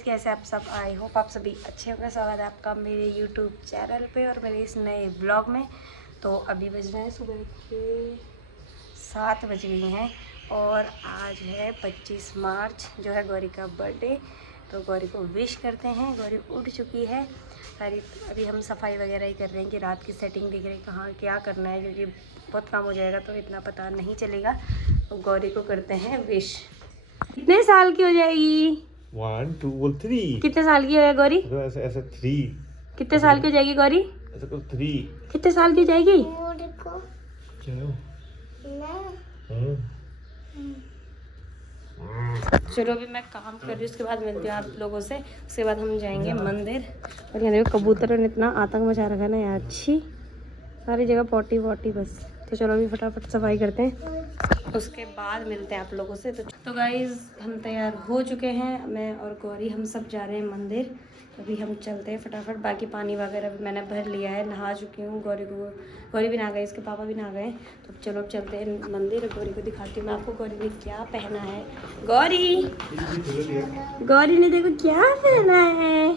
Guys, कैसे आप सब? आई होप आप सभी अच्छे होंगे। स्वागत है आपका मेरे यूट्यूब चैनल पे और मेरे इस नए ब्लॉग में। तो अभी बज रहे हैं सुबह के 7 बज गई हैं और आज है 25 मार्च जो है गौरी का बर्थडे। तो गौरी को विश करते हैं। गौरी उठ चुकी है सारी। अभी हम सफाई वगैरह ही कर रहे हैं कि रात की सेटिंग दिख रही है कहाँ क्या करना है, क्योंकि बहुत काम हो जाएगा तो इतना पता नहीं चलेगा। तो गौरी को करते हैं विश। कितने साल की हो जाएगी? 1 2 3। कितने साल की है गौरी? ऐसे ऐसे 3। कितने साल की हो जाएगी गौरी? ऐसे करो 3। कितने साल की हो जाएगी? चलो। चलो अभी मैं काम कर रही हूँ, उसके बाद मिलती हूँ आप लोगों से। उसके बाद हम जाएंगे मंदिर। और यहाँ देखो कबूतरों ने इतना आतंक मचा रखा है ना यार। अच्छी सारी जगह पॉटी वॉटी बस। तो चलो अभी फटाफट सफाई करते हैं, उसके बाद मिलते हैं आप लोगों से। तो गाइज हम तैयार हो चुके हैं, मैं और गौरी हम सब जा रहे हैं मंदिर। तो अभी हम चलते हैं फटाफट। बाकी पानी वगैरह भी मैंने भर लिया है, नहा चुकी हूँ। गौरी भी नहा गई, इसके पापा भी नहा गए। तो चलो अब चलते हैं मंदिर। गौरी को दिखाती हूँ मैं आपको गौरी ने क्या पहना है। गौरी ने देखो क्या पहना है।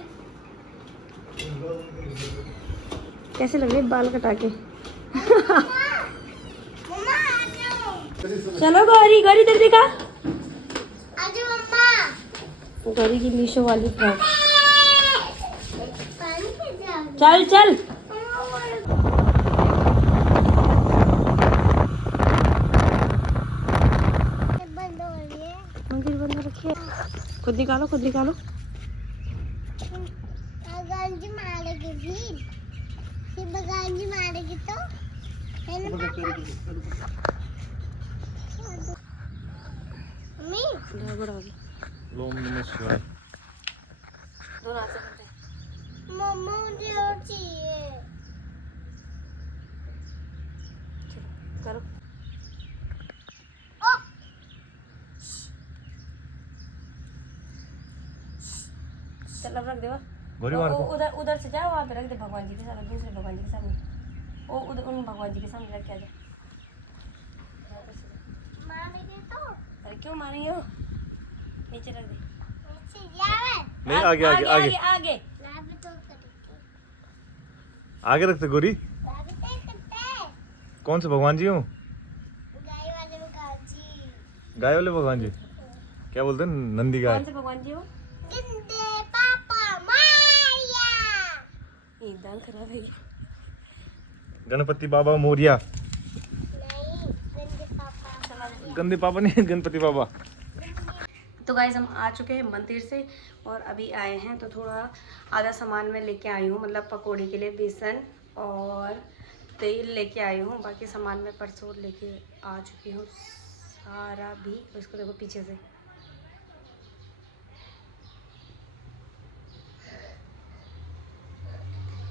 कैसे लग रहे बाल कटा के? चलो गौरी इधर देखा। गौरी की मीशो वाली फ्रॉक। चल चल। मंदिर बंद रखी है। खुद निकालो खुद निकालो। मारेगी तो मम्मा मुझे और चाहिए। करो। चल अब रख दे। उधर से जाओ, वहाँ पे रख दे भगवान जी के सामने, दूसरे भगवान जी के सामने। वो उधर उन भगवान जी के सामने रख के आ जा। अरे क्यों मारेंगे हो? नीचे रख दे। नहीं आगे आगे आगे आगे आगे रखते गोरी। कौन से भगवान जी हो? गाय वाले भगवान जी। क्या बोलते हैं? नंदी गाय। कौन से भगवान जी हो? दाल खराब है। गणपति बाबा मोरिया। गंदे पापा नहीं, गणपति बाबा। तो गाइस हम आ चुके हैं मंदिर से और अभी आए हैं तो थोड़ा आधा सामान मैं लेके आई हूँ, मतलब पकौड़े के लिए बेसन और तेल लेके आई हूँ। बाकी सामान मैं परसों लेके आ चुकी हूँ सारा भी। इसको देखो पीछे से।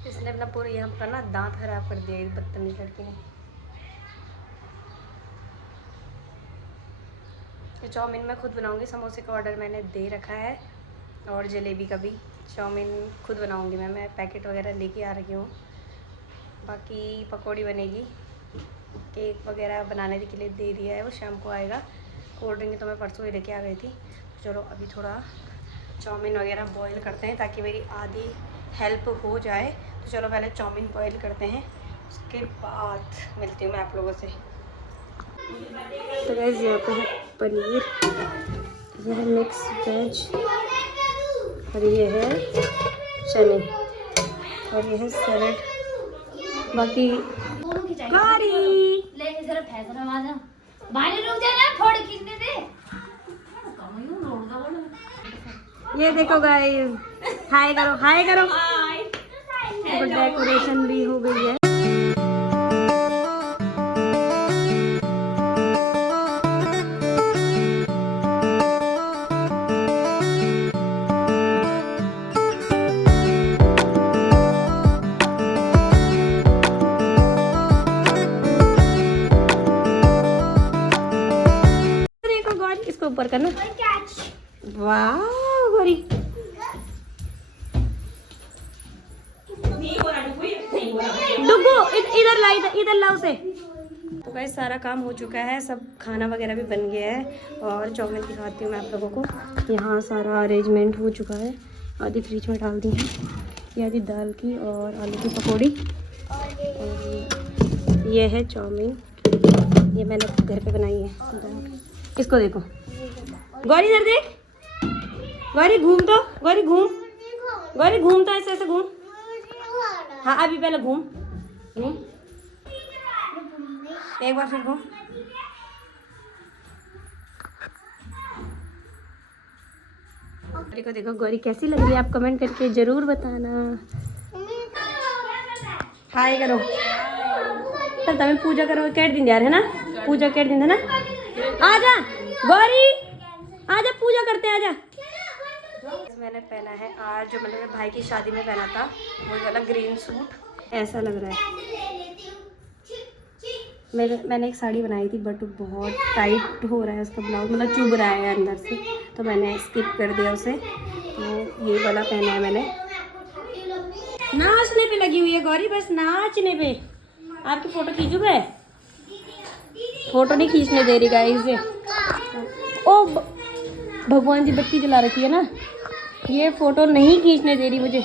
इसने अपना पूरा यहाँ पर ना दांत खराब कर दिया इस बदतमीज लड़की ने। चाउमीन मैं खुद बनाऊंगी। समोसे का ऑर्डर मैंने दे रखा है और जलेबी का भी। चाउमीन खुद बनाऊंगी मैं पैकेट वगैरह लेके आ रही हूँ। बाकी पकौड़ी बनेगी। केक वगैरह बनाने के लिए दे दिया है, वो शाम को आएगा। कोल्ड ड्रिंक तो मैं परसों ही लेके आ गई थी। चलो अभी थोड़ा चाउमीन वगैरह बॉईल करते हैं ताकि मेरी आधी हेल्प हो जाए। तो चलो पहले चाउमीन बॉईल करते हैं, उसके बाद मिलती हूँ मैं आप लोगों से। तो गाइस यहाँ पे है पनीर, ये है मिक्स वेज और ये है चने और ये है सैलेड। बाकी ये देखो गाइस, हाय करो हाय करो। तो डेकोरेशन भी हो गई है। इसको ऊपर करना। वाह गौरी, डुगू इधर ला, इधर ला उसे। तो तो गाइस सारा काम हो चुका है, सब खाना वगैरह भी बन गया है। और चाउमीन दिखाती हूँ मैं आप लोगों को। यहाँ सारा अरेंजमेंट हो चुका है, आधी फ्रिज में डाल दी है, ये आधी दाल की और आलू की पकौड़ी। और ये है चाउमीन, ये मैंने घर पे बनाई है। इसको देखो गौरी, इधर देख गौरी, घूम तो गौरी, घूम गौरी, घूम तो ऐसे ऐसे घूम। हाँ अभी पहले घूम घूम, एक बार फिर घूम। गौरी को देखो, गौरी कैसी लग रही है आप कमेंट करके जरूर बताना। हाय करो तब तमें पूजा करो, कैट दिन यार है ना, पूजा कैट दिन है ना। आजा गौरी, आजा पूजा करते हैं, आजा। मैंने पहना है आज जो मैंने मेरे भाई की शादी में पहना था, वही वाला ग्रीन सूट। ऐसा लग रहा है। मैंने एक साड़ी बनाई थी बट बहुत टाइट हो रहा है उसका ब्लाउज, मतलब चुभ रहा है अंदर से, तो मैंने स्किप कर दिया उसे। तो ये वाला पहना है मैंने। नाचने पे लगी हुई है गौरी, बस नाचने पे। आपकी फोटो खींचूंगा, फोटो नहीं खींचने दे रही गाइस से। ओ भगवान जी बत्ती जला रखी है ना, ये फोटो नहीं खींचने दे रही मुझे।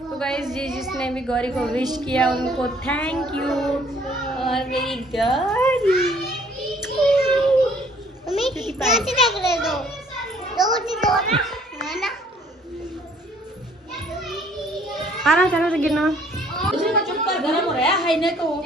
तो गाइस जी जिसने भी गौरी को विश किया उनको थैंक यू। और मेरी गौरी आराम करो तो गिरना। गरम हो रहा है ने तो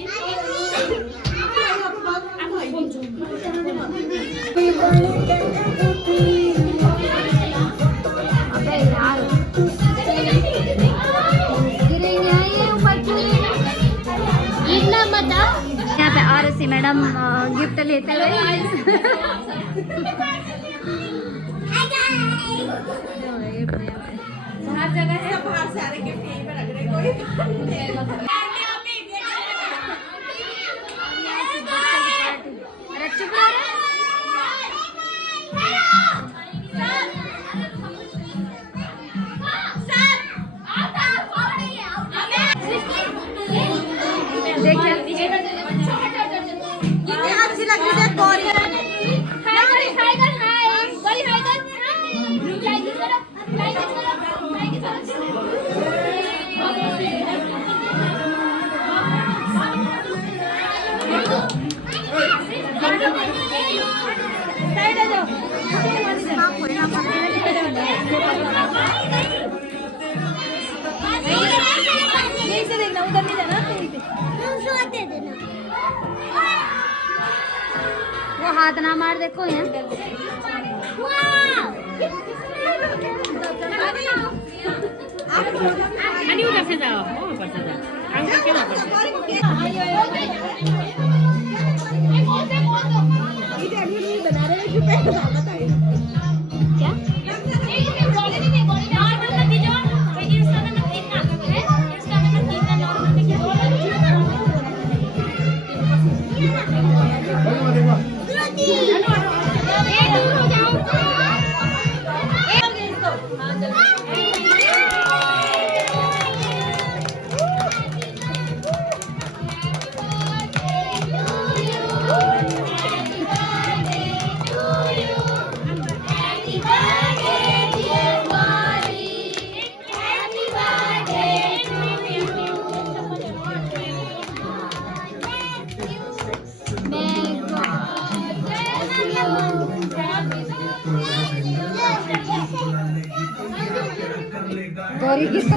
यहाँ पे आरसी मैडम गिफ्ट लेते हुए। हर जगह से बाहर से आ रहे गिफ्ट यहीं पे रख रहे कोई। वो हाथ ना मार देखो यहाँ। उधर से जाओ, ऊपर से जाओ। गौरी किसका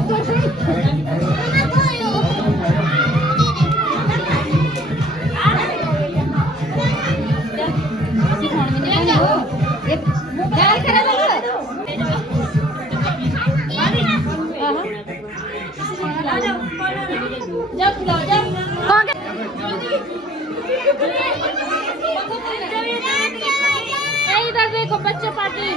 देखो बच्चे पार्टी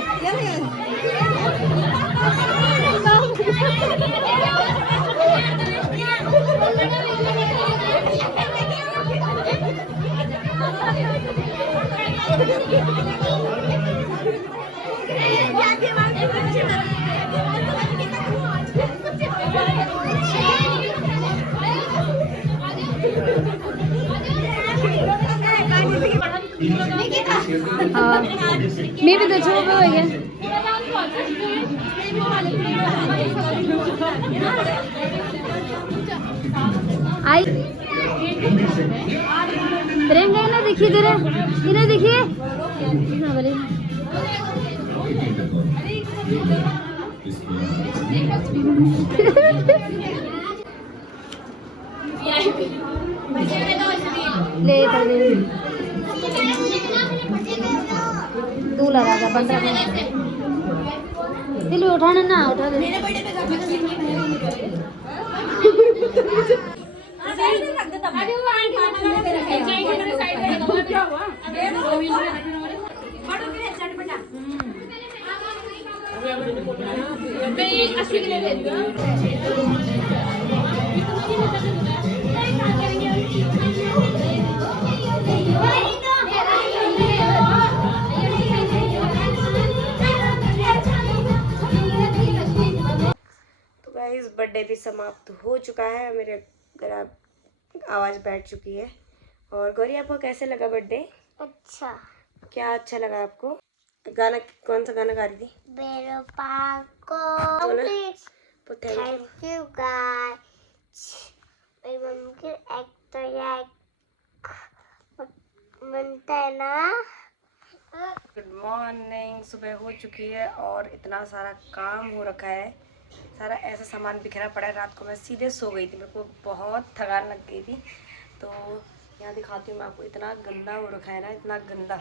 हाँ मैं भी तो छो पे हो गया आई प्रियंका इन्हें देखिए जरा इन्हें देखिए हाँ बोले ले तू लगा था 15 मिनट दिल उठाना ना उठा दे तो गाइस बर्थडे भी समाप्त हो चुका है मेरे घर आवाज़ बैठ चुकी है। और गौरी आपको कैसे लगा बर्थडे? अच्छा। क्या अच्छा लगा आपको? गाना कौन सा गाना गा रही थी? मेरे पाको थैंक यू गाइस। मेरी मम्मी की एक तो बनता है ना। Good morning. सुबह हो चुकी है और इतना सारा काम हो रखा है, सारा ऐसा सामान बिखरा पड़ा है। रात को मैं सीधे सो गई थी, मेरे को बहुत थकान लग गई थी। तो यहाँ दिखाती हूँ मैं आपको, इतना गंदा हो रखा है ना, इतना गंदा।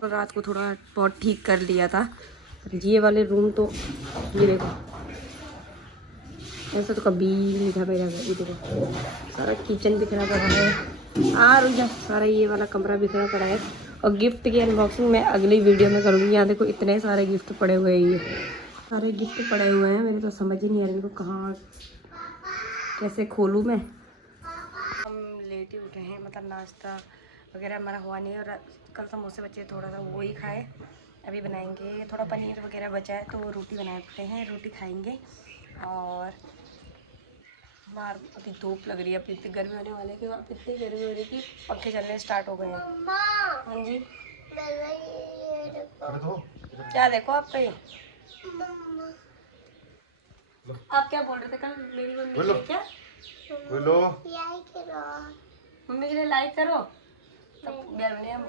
तो रात को थोड़ा बहुत ठीक कर लिया था। ये वाले रूम तो ये देखो ऐसा तो कभी नहीं था मेरा। ये देखो सारा किचन बिखरा पड़ा है रुक जा, सारा ये वाला कमरा बिखरा पड़ा है। और गिफ्ट की अनबॉक्सिंग मैं अगली वीडियो में करूँगी। यहाँ देखो इतने सारे गिफ्ट पड़े हुए हैं, ये सारे गिफ्ट पड़े हुए हैं। मेरे तो समझ ही नहीं आ रही इनको कहाँ कैसे खोलूँ मैं। हम लेट ही उठे हैं, मतलब नाश्ता वगैरह हमारा हुआ नहीं। और कल समोसे बचे थोड़ा सा, वो ही खाए। अभी बनाएंगे, थोड़ा पनीर वगैरह बचा है तो रोटी बनाते हैं, रोटी खाएंगे। और बाहर अभी धूप लग रही है, अभी इतनी गर्मी होने वाली है कि वहाँ इतनी गर्मी हो रही है कि पंखे चलने स्टार्ट हो गए हैं। हाँ जी क्या देखो आप पे, आप क्या बोल रहे थे कल मेरी मम्मी के लिए? क्या बोलो? मम्मी के लिए लाइक करो। तब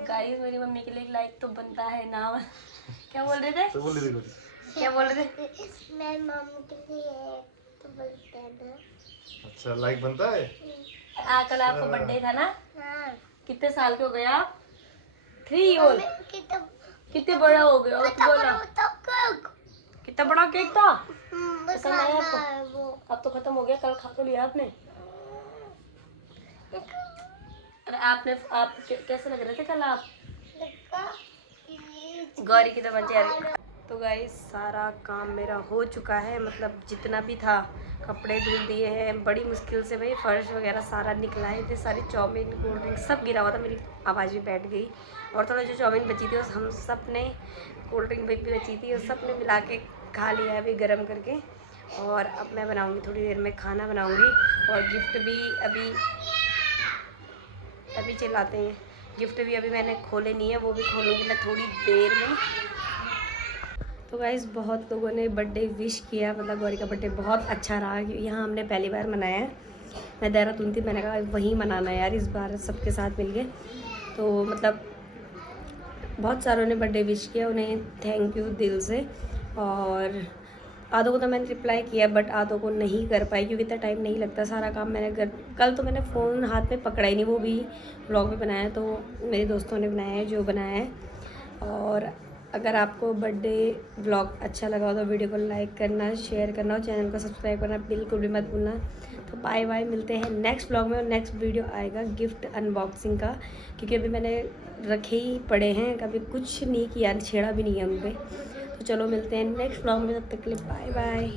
गाइस मेरी मम्मी के लिए लाइक तो बनता है ना। क्या बोल रहे थे? क्या बोल रहे थे? मेरी मम्मी के लिए तो बनता है ना। अच्छा लाइक बनता है। कल आपका बर्थडे था ना? हाँ। कितने साल के हो गए आप? 3 ईयर। कितने बड़ा हो गया? कितना बड़ा केक था? पसंद आया आपको? अब तो खत्म हो गया, कल खा तो लिया आपने। अरे आप कैसे लग रहे थे कल आप? गौरी की तो बन जाए। तो गाइस सारा काम मेरा हो चुका है, मतलब जितना भी था। कपड़े धुल दिए हैं बड़ी मुश्किल से भाई, फर्श वगैरह सारा निकला है। इतने सारी चाउमीन कोल्ड ड्रिंक सब गिरा हुआ था, मेरी आवाज़ भी बैठ गई। और थोड़ा जो चाउमीन बची थी उस हम सब ने, कोल्ड ड्रिंक भी बची थी उस सब ने मिला के खा लिया है अभी गर्म करके। और अब मैं बनाऊँगी थोड़ी देर में, खाना बनाऊँगी। और गिफ्ट भी अभी चलाते हैं। गिफ्ट भी अभी मैंने खोले नहीं है, वो भी खोलूँगी मैं थोड़ी देर में। तो गाइस बहुत लोगों ने बर्थडे विश किया, मतलब गौरी का बर्थडे बहुत अच्छा रहा। यहाँ हमने पहली बार मनाया है, मैं देहरादून थी, मैंने कहा वहीं मनाना है यार इस बार सबके साथ मिल के। तो मतलब बहुत सारों ने बर्थडे विश किया, उन्हें थैंक यू दिल से। और आधों को तो मैंने रिप्लाई किया, बट आधों को नहीं कर पाई क्योंकि इतना टाइम नहीं लगता। सारा काम मैंने कल तो मैंने फ़ोन हाथ में पकड़ा ही नहीं, वो भी व्लॉग में बनाया, तो मेरे दोस्तों ने बनाया है जो बनाया है। और अगर आपको बर्थडे व्लॉग अच्छा लगा हो तो वीडियो को लाइक करना, शेयर करना और चैनल को सब्सक्राइब करना बिल्कुल भी मत भूलना। तो बाय बाय, मिलते हैं नेक्स्ट व्लॉग में। और नेक्स्ट वीडियो आएगा गिफ्ट अनबॉक्सिंग का, क्योंकि अभी मैंने रखे ही पड़े हैं, कभी कुछ नहीं किया, छेड़ा भी नहीं है उन पर। तो चलो मिलते हैं नेक्स्ट व्लॉग में, तब तक के लिए बाय बाय।